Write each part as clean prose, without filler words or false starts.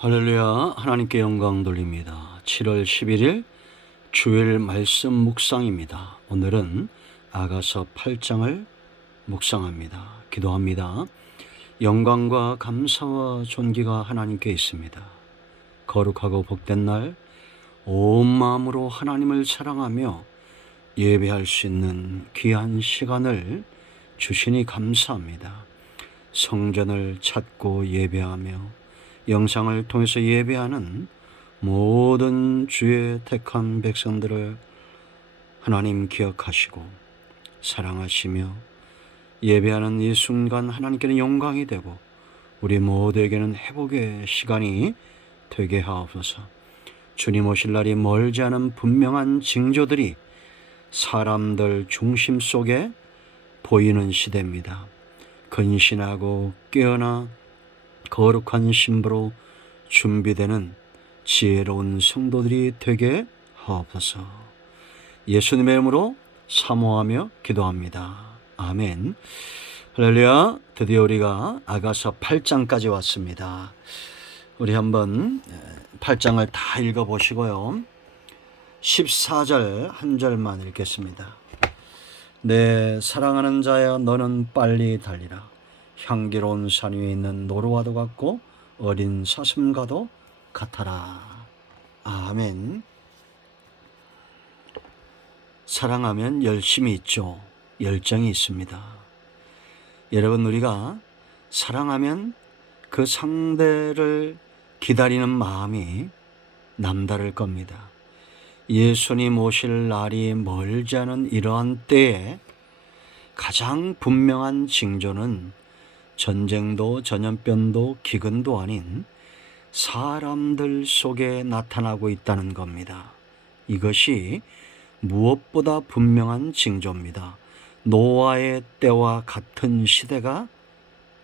할렐루야. 하나님께 영광 돌립니다. 7월 11일 주일 말씀 묵상입니다. 오늘은 아가서 8장을 묵상합니다. 기도합니다. 영광과 감사와 존귀가 하나님께 있습니다. 거룩하고 복된 날 온 마음으로 하나님을 사랑하며 예배할 수 있는 귀한 시간을 주시니 감사합니다. 성전을 찾고 예배하며 영상을 통해서 예배하는 모든 주의 택한 백성들을 하나님 기억하시고 사랑하시며 예배하는 이 순간 하나님께는 영광이 되고 우리 모두에게는 회복의 시간이 되게 하옵소서. 주님 오실 날이 멀지 않은 분명한 징조들이 사람들 중심 속에 보이는 시대입니다. 근신하고 깨어나 거룩한 신부로 준비되는 지혜로운 성도들이 되게 하옵소서. 예수님의 이름으로 사모하며 기도합니다. 아멘. 할렐루야. 드디어 우리가 아가서 8장까지 왔습니다. 우리 한번 8장을 다 읽어보시고요. 14절 한 절만 읽겠습니다. 내 사랑하는 자여, 너는 빨리 달리라. 향기로운 산 위에 있는 노루와도 같고 어린 사슴과도 같아라. 아멘. 사랑하면 열심이 있죠. 열정이 있습니다. 여러분, 우리가 사랑하면 그 상대를 기다리는 마음이 남다를 겁니다. 예수님 오실 날이 멀지 않은 이러한 때에 가장 분명한 징조는 전쟁도 전염병도 기근도 아닌 사람들 속에 나타나고 있다는 겁니다. 이것이 무엇보다 분명한 징조입니다. 노아의 때와 같은 시대가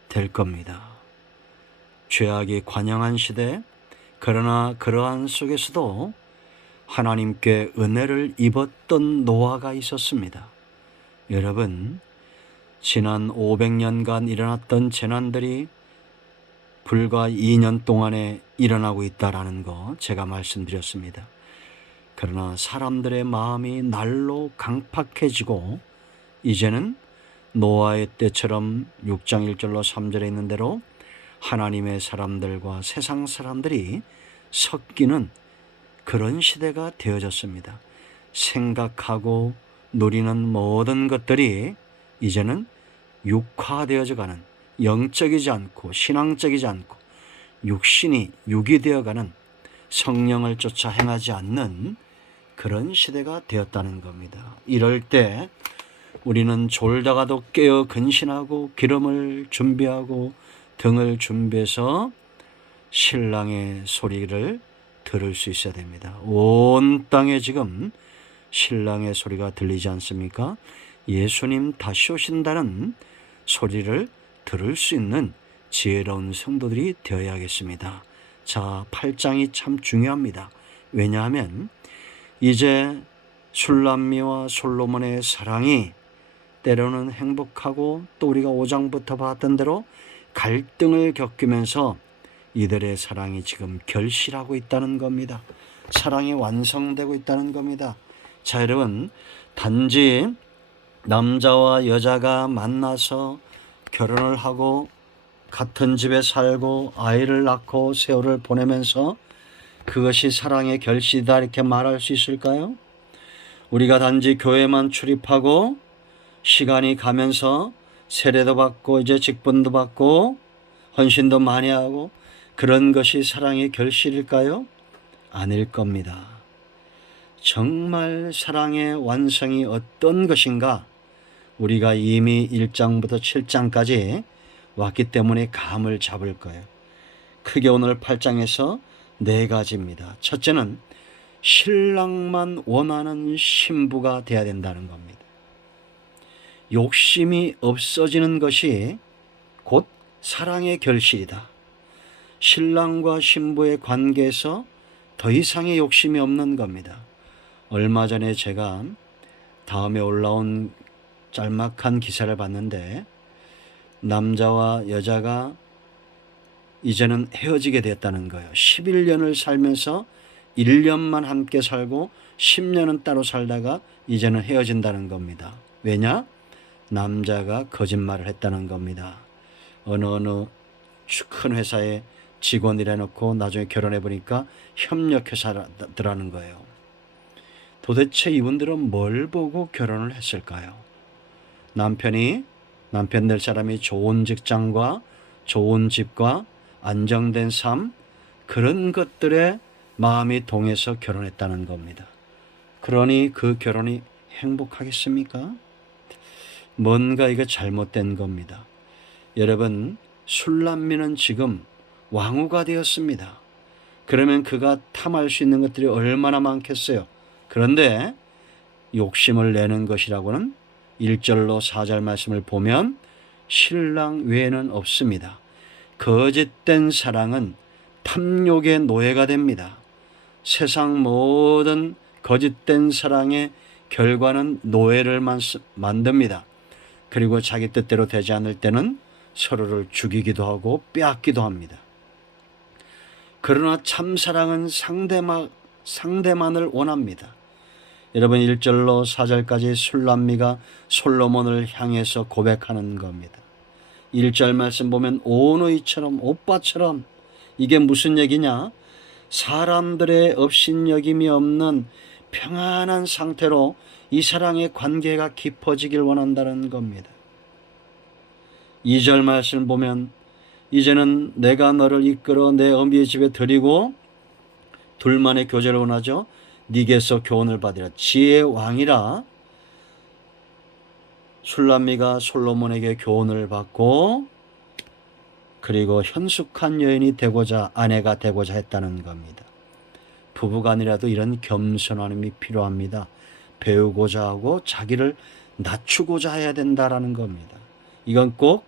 될 겁니다. 죄악이 관영한 시대, 그러나 그러한 속에서도 하나님께 은혜를 입었던 노아가 있었습니다. 여러분, 지난 500년간 일어났던 재난들이 불과 2년 동안에 일어나고 있다라는 거 제가 말씀드렸습니다. 그러나 사람들의 마음이 날로 강팍해지고 이제는 노아의 때처럼 6장 1절로 3절에 있는 대로 하나님의 사람들과 세상 사람들이 섞이는 그런 시대가 되어졌습니다. 생각하고 누리는 모든 것들이 이제는 육화되어져 가는, 영적이지 않고 신앙적이지 않고 육신이 육이 되어가는, 성령을 쫓아 행하지 않는 그런 시대가 되었다는 겁니다. 이럴 때 우리는 졸다가도 깨어 근신하고 기름을 준비하고 등을 준비해서 신랑의 소리를 들을 수 있어야 됩니다. 온 땅에 지금 신랑의 소리가 들리지 않습니까? 예수님 다시 오신다는 소리를 들을 수 있는 지혜로운 성도들이 되어야겠습니다. 자, 8장이 참 중요합니다. 왜냐하면 이제 술람미와 솔로몬의 사랑이 때로는 행복하고 또 우리가 5장부터 봤던 대로 갈등을 겪으면서 이들의 사랑이 지금 결실하고 있다는 겁니다. 사랑이 완성되고 있다는 겁니다. 자, 여러분, 단지 남자와 여자가 만나서 결혼을 하고 같은 집에 살고 아이를 낳고 세월을 보내면서 그것이 사랑의 결실이다 이렇게 말할 수 있을까요? 우리가 단지 교회만 출입하고 시간이 가면서 세례도 받고 이제 직분도 받고 헌신도 많이 하고 그런 것이 사랑의 결실일까요? 아닐 겁니다. 정말 사랑의 완성이 어떤 것인가? 우리가 이미 1장부터 7장까지 왔기 때문에 감을 잡을 거예요. 크게 오늘 8장에서 4가지입니다. 첫째는 신랑만 원하는 신부가 되어야 된다는 겁니다. 욕심이 없어지는 것이 곧 사랑의 결실이다. 신랑과 신부의 관계에서 더 이상의 욕심이 없는 겁니다. 얼마 전에 제가 다음에 올라온 짤막한 기사를 봤는데 남자와 여자가 이제는 헤어지게 됐다는 거예요. 11년을 살면서 1년만 함께 살고 10년은 따로 살다가 이제는 헤어진다는 겁니다. 왜냐? 남자가 거짓말을 했다는 겁니다. 어느 큰 회사의 직원이라 놓고 나중에 결혼해 보니까 협력회사더라는 거예요. 도대체 이분들은 뭘 보고 결혼을 했을까요? 남편 될 사람이 좋은 직장과 좋은 집과 안정된 삶, 그런 것들에 마음이 동해서 결혼했다는 겁니다. 그러니 그 결혼이 행복하겠습니까? 뭔가 이거 잘못된 겁니다. 여러분, 술람미는 지금 왕후가 되었습니다. 그러면 그가 탐할 수 있는 것들이 얼마나 많겠어요. 그런데 욕심을 내는 것이라고는 1절로 4절 말씀을 보면 신랑 외에는 없습니다. 거짓된 사랑은 탐욕의 노예가 됩니다. 세상 모든 거짓된 사랑의 결과는 노예를 만듭니다. 그리고 자기 뜻대로 되지 않을 때는 서로를 죽이기도 하고 빼앗기도 합니다. 그러나 참사랑은 상대만을 원합니다. 여러분, 1절로 4절까지 술람미가 솔로몬을 향해서 고백하는 겁니다. 1절 말씀 보면 오누이처럼, 오빠처럼, 이게 무슨 얘기냐? 사람들의 업신여김이 없는 평안한 상태로 이 사랑의 관계가 깊어지길 원한다는 겁니다. 2절 말씀 보면 이제는 내가 너를 이끌어 내 어미의 집에 들이고 둘만의 교제를 원하죠. 네게서 교훈을 받으라. 지혜의 왕이라. 술람미가 솔로몬에게 교훈을 받고 그리고 현숙한 여인이 되고자, 아내가 되고자 했다는 겁니다. 부부간이라도 이런 겸손함이 필요합니다. 배우고자 하고 자기를 낮추고자 해야 된다라는 겁니다. 이건 꼭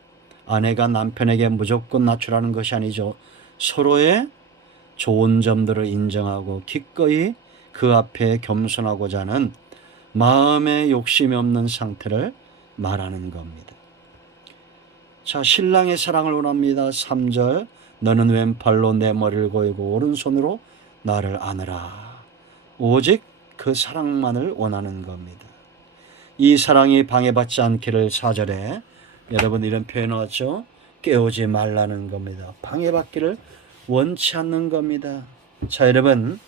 아내가 남편에게 무조건 낮추라는 것이 아니죠. 서로의 좋은 점들을 인정하고 기꺼이 그 앞에 겸손하고자 하는 마음의 욕심이 없는 상태를 말하는 겁니다. 자, 신랑의 사랑을 원합니다. 3절, 너는 왼팔로 내 머리를 고이고 오른손으로 나를 안으라. 오직 그 사랑만을 원하는 겁니다. 이 사랑이 방해받지 않기를 4절에 여러분 이런 표현 나왔죠? 깨우지 말라는 겁니다. 방해받기를 원치 않는 겁니다. 자, 여러분,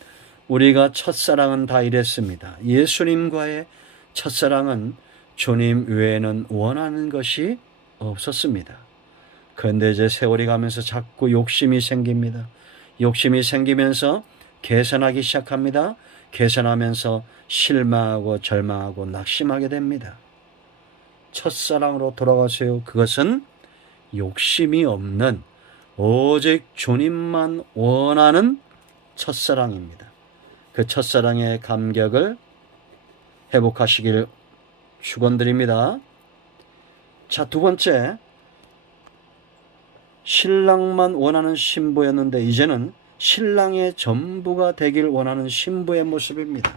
우리가 첫사랑은 다 이랬습니다. 예수님과의 첫사랑은 주님 외에는 원하는 것이 없었습니다. 그런데 이제 세월이 가면서 자꾸 욕심이 생깁니다. 욕심이 생기면서 계산하기 시작합니다. 계산하면서 실망하고 절망하고 낙심하게 됩니다. 첫사랑으로 돌아가세요. 그것은 욕심이 없는 오직 주님만 원하는 첫사랑입니다. 그 첫사랑의 감격을 회복하시길 축원드립니다. 자, 두 번째, 신랑만 원하는 신부였는데 이제는 신랑의 전부가 되길 원하는 신부의 모습입니다.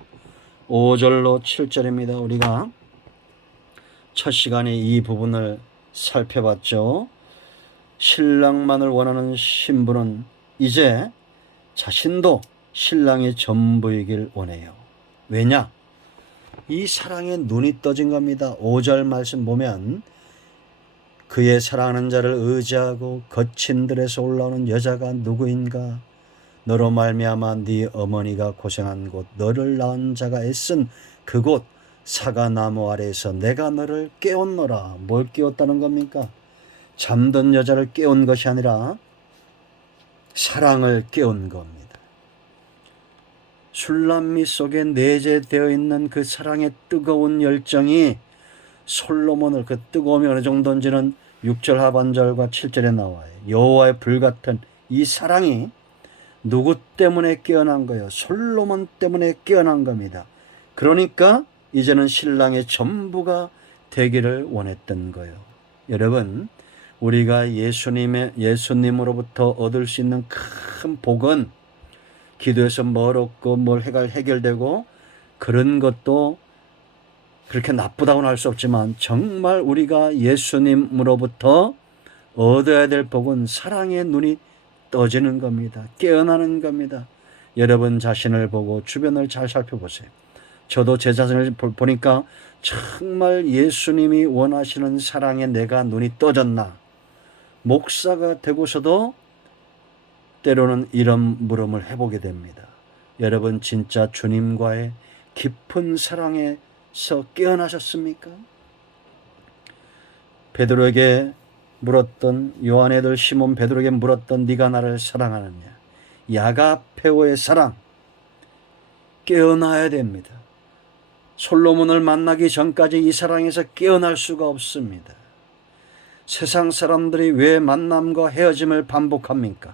5절로 7절입니다. 우리가 첫 시간에 이 부분을 살펴봤죠. 신랑만을 원하는 신부는 이제 자신도 신랑의 전부이길 원해요. 왜냐? 이 사랑에 눈이 떠진 겁니다. 5절 말씀 보면 그의 사랑하는 자를 의지하고 거친 들에서 올라오는 여자가 누구인가? 너로 말미암아 네 어머니가 고생한 곳, 너를 낳은 자가 애쓴 그곳 사과나무 아래에서 내가 너를 깨웠노라. 뭘 깨웠다는 겁니까? 잠든 여자를 깨운 것이 아니라 사랑을 깨운 겁니다. 술람미 속에 내재되어 있는 그 사랑의 뜨거운 열정이 솔로몬을, 그 뜨거움이 어느 정도인지는 6절 하반절과 7절에 나와요. 여호와의 불같은 이 사랑이 누구 때문에 깨어난 거예요? 솔로몬 때문에 깨어난 겁니다. 그러니까 이제는 신랑의 전부가 되기를 원했던 거예요. 여러분, 우리가 예수님으로부터 얻을 수 있는 큰 복은 기도해서 뭘 얻고 뭘 해결되고 그런 것도 그렇게 나쁘다고는 할 수 없지만 정말 우리가 예수님으로부터 얻어야 될 복은 사랑의 눈이 떠지는 겁니다. 깨어나는 겁니다. 여러분 자신을 보고 주변을 잘 살펴보세요. 저도 제 자신을 보니까 정말 예수님이 원하시는 사랑에 내가 눈이 떠졌나. 목사가 되고서도 때로는 이런 물음을 해보게 됩니다. 여러분 진짜 주님과의 깊은 사랑에서 깨어나셨습니까? 베드로에게 물었던, 요한의 아들 시몬 베드로에게 물었던 네가 나를 사랑하느냐. 야가페오의 사랑, 깨어나야 됩니다. 솔로몬을 만나기 전까지 이 사랑에서 깨어날 수가 없습니다. 세상 사람들이 왜 만남과 헤어짐을 반복합니까?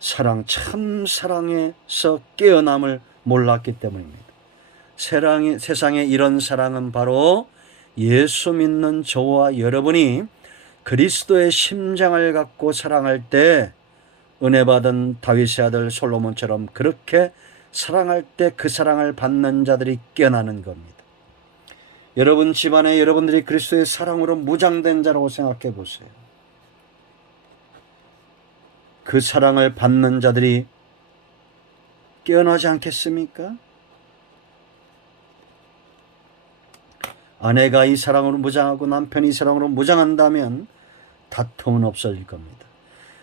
참 사랑에서 깨어남을 몰랐기 때문입니다. 세상에 이런 사랑은 바로 예수 믿는 저와 여러분이 그리스도의 심장을 갖고 사랑할 때 은혜 받은 다윗의 아들 솔로몬처럼 그렇게 사랑할 때 그 사랑을 받는 자들이 깨어나는 겁니다. 여러분 집안에 여러분들이 그리스도의 사랑으로 무장된 자라고 생각해 보세요. 그 사랑을 받는 자들이 깨어나지 않겠습니까? 아내가 이 사랑으로 무장하고 남편이 이 사랑으로 무장한다면 다툼은 없어질 겁니다.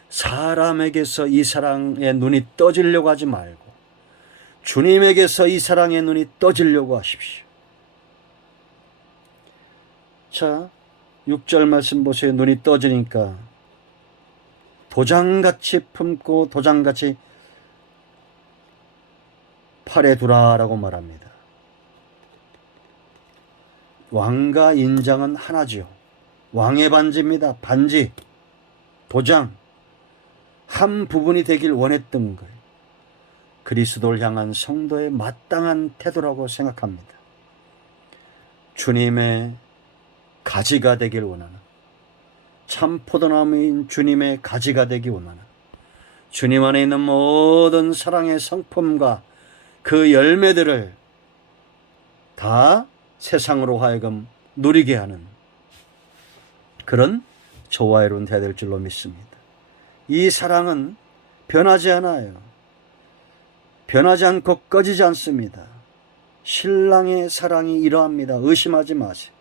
사람에게서 이 사랑의 눈이 떠지려고 하지 말고 주님에게서 이 사랑의 눈이 떠지려고 하십시오. 자, 6절 말씀 보세요. 눈이 떠지니까 도장같이 품고 도장같이 팔에 두라라고 말합니다. 왕과 인장은 하나죠. 왕의 반지입니다. 반지, 도장, 한 부분이 되길 원했던 거예요. 그리스도를 향한 성도의 마땅한 태도라고 생각합니다. 주님의 가지가 되길 원하는, 참 포도나무인 주님의 가지가 되기 원하는, 주님 안에 있는 모든 사랑의 성품과 그 열매들을 다 세상으로 하여금 누리게 하는 그런 저와 여러분 되어야 될 줄로 믿습니다. 이 사랑은 변하지 않아요. 변하지 않고 꺼지지 않습니다. 신랑의 사랑이 이러합니다. 의심하지 마세요.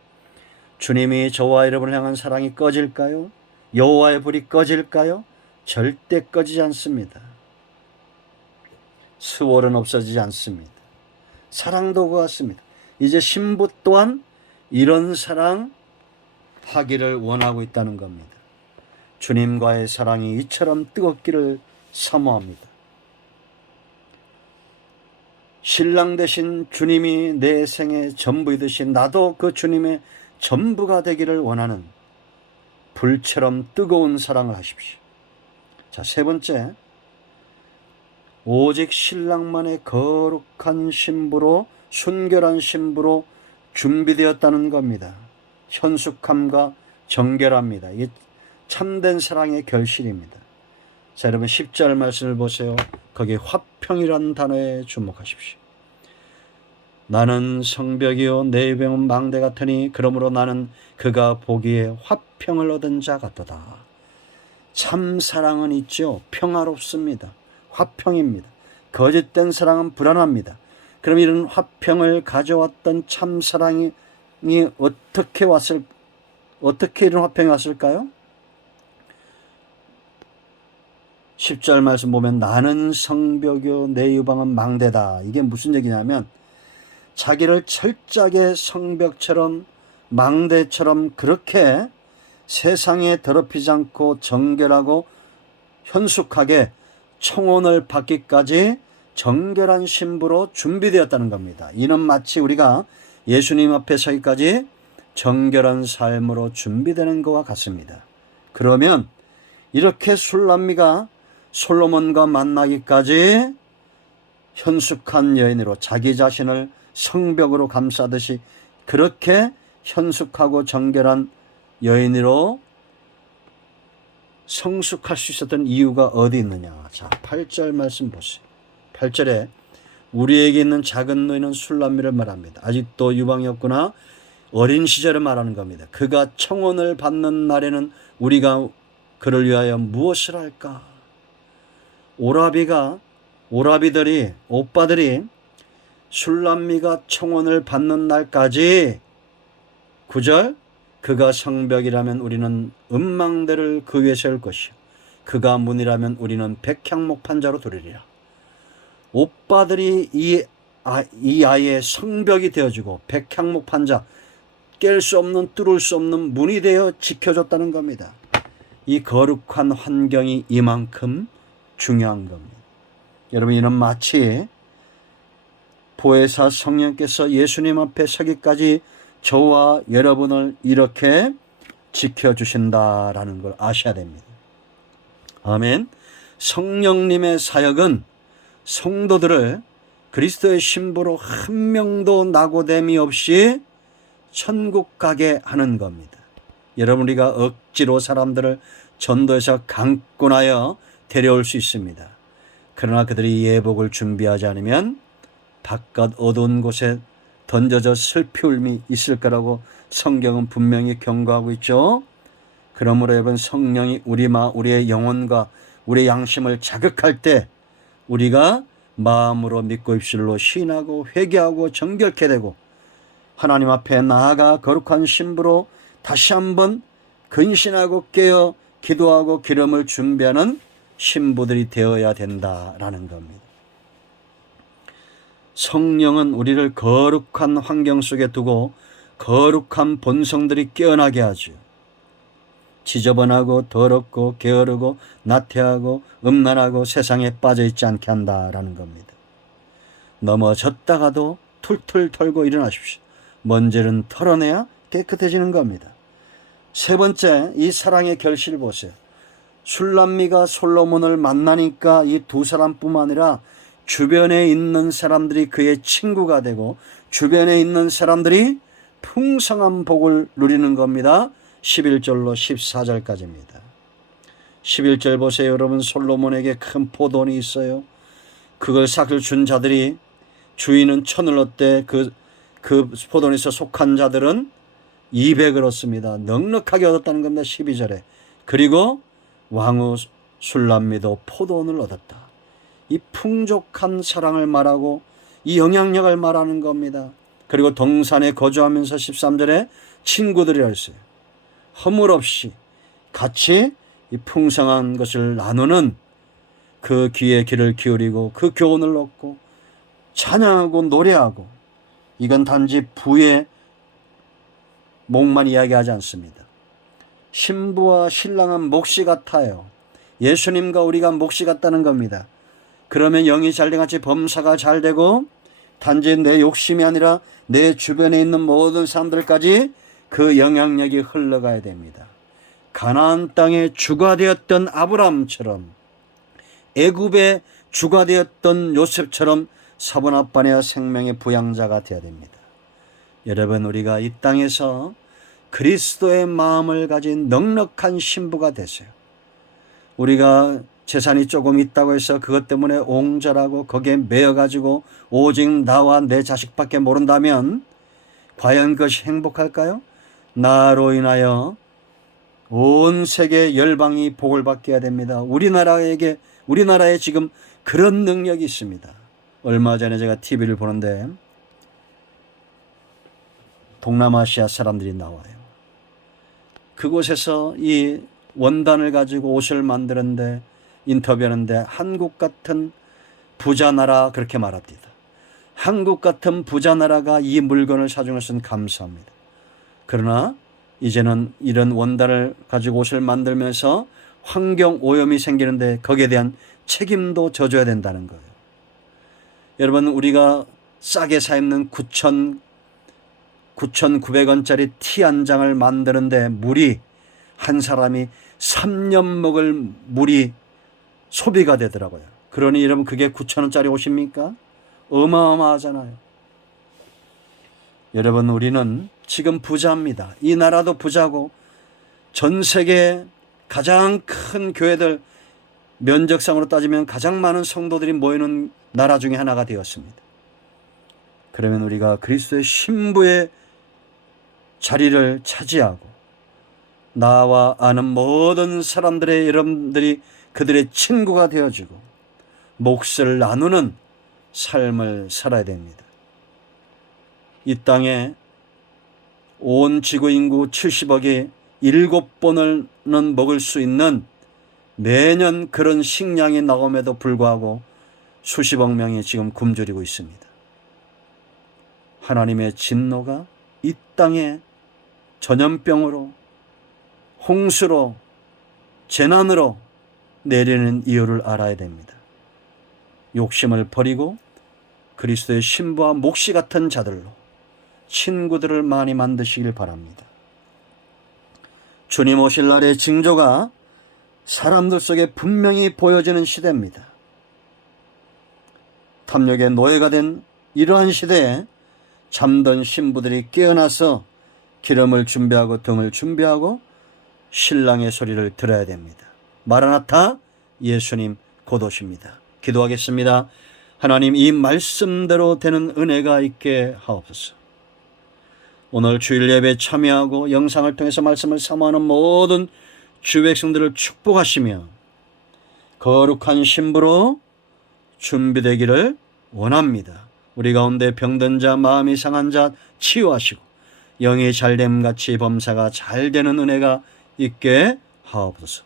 주님이 저와 여러분을 향한 사랑이 꺼질까요? 여호와의 불이 꺼질까요? 절대 꺼지지 않습니다. 수월은 없어지지 않습니다. 사랑도 그같습니다. 이제 신부 또한 이런 사랑 하기를 원하고 있다는 겁니다. 주님과의 사랑이 이처럼 뜨겁기를 사모합니다. 신랑 되신 주님이 내 생의 전부이듯이 나도 그 주님의 전부가 되기를 원하는 불처럼 뜨거운 사랑을 하십시오. 자, 세 번째, 오직 신랑만의 거룩한 신부로, 순결한 신부로 준비되었다는 겁니다. 현숙함과 정결합니다. 이게 참된 사랑의 결실입니다. 자, 여러분 10절 말씀을 보세요. 거기 화평이라는 단어에 주목하십시오. 나는 성벽이요 내 입은 망대 같으니 그러므로 나는 그가 보기에 화평을 얻은 자 같도다. 참 사랑은 있죠. 평화롭습니다. 화평입니다. 거짓된 사랑은 불안합니다. 그럼 이런 화평을 가져왔던 참 사랑이 어떻게 이런 화평이 왔을까요? 10절 말씀 보면 나는 성벽이요 내 유방은 망대다. 이게 무슨 얘기냐면 자기를 철저하게 성벽처럼 망대처럼 그렇게 세상에 더럽히지 않고 정결하고 현숙하게 청혼을 받기까지 정결한 신부로 준비되었다는 겁니다. 이는 마치 우리가 예수님 앞에 서기까지 정결한 삶으로 준비되는 것과 같습니다. 그러면 이렇게 술람미가 솔로몬과 만나기까지 현숙한 여인으로 자기 자신을 성벽으로 감싸듯이 그렇게 현숙하고 정결한 여인으로 성숙할 수 있었던 이유가 어디 있느냐. 자, 8절 말씀 보세요. 8절에 우리에게 있는 작은 노인은 술람미를 말합니다. 아직도 유방이 없구나. 어린 시절을 말하는 겁니다. 그가 청혼을 받는 날에는 우리가 그를 위하여 무엇을 할까? 오빠들이 술람미가 청혼을 받는 날까지 9절 그가 성벽이라면 우리는 음망대를 그 위에 세울 것이요 그가 문이라면 우리는 백향목 판자로 두리리라. 오빠들이 이 아이의 성벽이 되어주고 백향목 판자, 깰 수 없는 뚫을 수 없는 문이 되어 지켜줬다는 겁니다. 이 거룩한 환경이 이만큼 중요한 겁니다. 여러분, 이는 마치 보혜사 성령께서 예수님 앞에 서기까지 저와 여러분을 이렇게 지켜주신다라는 걸 아셔야 됩니다. 아멘. 성령님의 사역은 성도들을 그리스도의 신부로 한 명도 낙오됨이 없이 천국 가게 하는 겁니다. 여러분, 우리가 억지로 사람들을 전도해서 강권하여 데려올 수 있습니다. 그러나 그들이 예복을 준비하지 않으면 바깥 어두운 곳에 던져져 슬피 울음이 있을 거라고 성경은 분명히 경고하고 있죠. 그러므로 여러분, 성령이 우리의 영혼과 우리의 양심을 자극할 때 우리가 마음으로 믿고 입술로 시인하고 회개하고 정결케 되고 하나님 앞에 나아가 거룩한 신부로 다시 한번 근신하고 깨어 기도하고 기름을 준비하는 신부들이 되어야 된다라는 겁니다. 성령은 우리를 거룩한 환경 속에 두고 거룩한 본성들이 깨어나게 하죠. 지저분하고 더럽고 게으르고 나태하고 음란하고 세상에 빠져있지 않게 한다라는 겁니다. 넘어졌다가도 툴툴 털고 일어나십시오. 먼지는 털어내야 깨끗해지는 겁니다. 세 번째, 이 사랑의 결실을 보세요. 술람미가 솔로몬을 만나니까 이 두 사람뿐만 아니라 주변에 있는 사람들이 그의 친구가 되고 주변에 있는 사람들이 풍성한 복을 누리는 겁니다. 11절로 14절까지입니다. 11절 보세요. 여러분, 솔로몬에게 큰 포도원이 있어요. 그걸 싹을 준 자들이 주인은 1000을 얻되 그 포도원에서 속한 자들은 200을 얻습니다. 넉넉하게 얻었다는 겁니다. 12절에. 그리고 왕후 술람미도 포도원을 얻었다. 이 풍족한 사랑을 말하고 이 영향력을 말하는 겁니다. 그리고 동산에 거주하면서 13절에 친구들이라 했어요. 허물 없이 같이 이 풍성한 것을 나누는 그 귀에 귀를 기울이고 그 교훈을 얻고 찬양하고 노래하고, 이건 단지 부의 목만 이야기하지 않습니다. 신부와 신랑은 몫이 같아요. 예수님과 우리가 몫이 같다는 겁니다. 그러면 영이 잘돼같이 범사가 잘 되고 단지 내 욕심이 아니라 내 주변에 있는 모든 사람들까지 그 영향력이 흘러가야 됩니다. 가나안 땅의 주가 되었던 아브라함처럼, 애굽의 주가 되었던 요셉처럼 사분합반의 생명의 부양자가 되어야 됩니다. 여러분, 우리가 이 땅에서 그리스도의 마음을 가진 넉넉한 신부가 되세요. 우리가 재산이 조금 있다고 해서 그것 때문에 옹졸하고 거기에 매여가지고 오직 나와 내 자식밖에 모른다면 과연 그것이 행복할까요? 나로 인하여 온 세계 열방이 복을 받게 해야 됩니다. 우리나라에 지금 그런 능력이 있습니다. 얼마 전에 제가 TV를 보는데 동남아시아 사람들이 나와요. 그곳에서 이 원단을 가지고 옷을 만드는데 인터뷰하는데 한국 같은 부자 나라 그렇게 말합니다. 한국 같은 부자 나라가 이 물건을 사준 것은 감사합니다. 그러나 이제는 이런 원단을 가지고 옷을 만들면서 환경 오염이 생기는데 거기에 대한 책임도 져줘야 된다는 거예요. 여러분, 우리가 싸게 사 입는 9,900원짜리 티 한 장을 만드는데 물이 한 사람이 3년 먹을 물이 소비가 되더라고요. 그러니 여러분, 그게 9,000원짜리 옷입니까? 어마어마하잖아요. 여러분, 우리는 지금 부자입니다. 이 나라도 부자고 전 세계 가장 큰 교회들, 면적상으로 따지면 가장 많은 성도들이 모이는 나라 중에 하나가 되었습니다. 그러면 우리가 그리스도의 신부의 자리를 차지하고 나와 아는 모든 사람들의 여러분들이 그들의 친구가 되어주고 몫을 나누는 삶을 살아야 됩니다. 이 땅에 온 지구 인구 70억이 7번은 먹을 수 있는 매년 그런 식량이 나옴에도 불구하고 수십억 명이 지금 굶주리고 있습니다. 하나님의 진노가 이 땅에 전염병으로, 홍수로, 재난으로 내리는 이유를 알아야 됩니다. 욕심을 버리고 그리스도의 신부와 몫이 같은 자들로 친구들을 많이 만드시길 바랍니다. 주님 오실 날의 징조가 사람들 속에 분명히 보여지는 시대입니다. 탐욕의 노예가 된 이러한 시대에 잠든 신부들이 깨어나서 기름을 준비하고 등을 준비하고 신랑의 소리를 들어야 됩니다. 마라나타, 예수님 곧 오십니다. 기도하겠습니다. 하나님, 이 말씀대로 되는 은혜가 있게 하옵소서. 오늘 주일 예배에 참여하고 영상을 통해서 말씀을 사모하는 모든 주 백성들을 축복하시며 거룩한 신부로 준비되기를 원합니다. 우리 가운데 병든 자, 마음이 상한 자 치유하시고 영이 잘됨 같이 범사가 잘되는 은혜가 있게 하옵소서.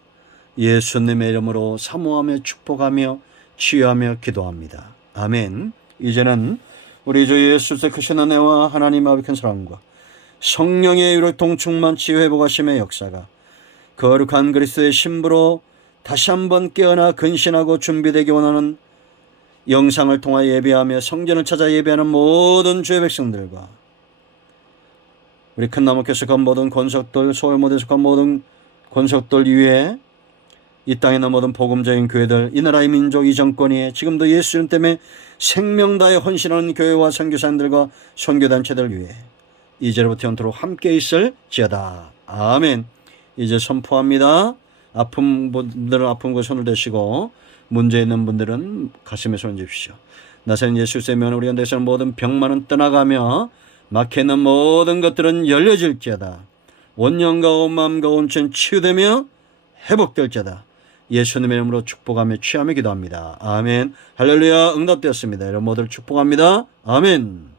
예수님의 이름으로 사모하며 축복하며 치유하며 기도합니다. 아멘. 이제는 우리 주 예수의 크신 은혜와 하나님 아버지의 큰 사랑과 성령의 유로통 충만 치유 회복하심의 역사가 거룩한 그리스도의 신부로 다시 한번 깨어나 근신하고 준비되기 원하는 영상을 통하여 예배하며 성전을 찾아 예배하는 모든 주의 백성들과 우리 큰나무교회 속한 모든 권속들, 서울모대에 속한 모든 권속들 위에 이 땅에 있는 모든 복음적인 교회들, 이 나라의 민족, 이 정권이 지금도 예수 이름 때문에 생명 다해 헌신하는 교회와 선교사님들과 선교단체들 위해 이제로부터 영원토록 함께 있을지어다. 아멘. 이제 선포합니다. 아픈 분들은 아픈 곳에 손을 대시고 문제 있는 분들은 가슴에 손을 짚으십시오. 나사렛 예수의 명으로 우리 가운데서는 모든 병만은 떠나가며 막혀있는 모든 것들은 열려질지어다. 온 영과 온 마음과 온 전 치유되며 회복될지어다. 예수님의 이름으로 축복하며 취하며 기도합니다. 아멘. 할렐루야. 응답되었습니다. 여러분 모두를 축복합니다. 아멘.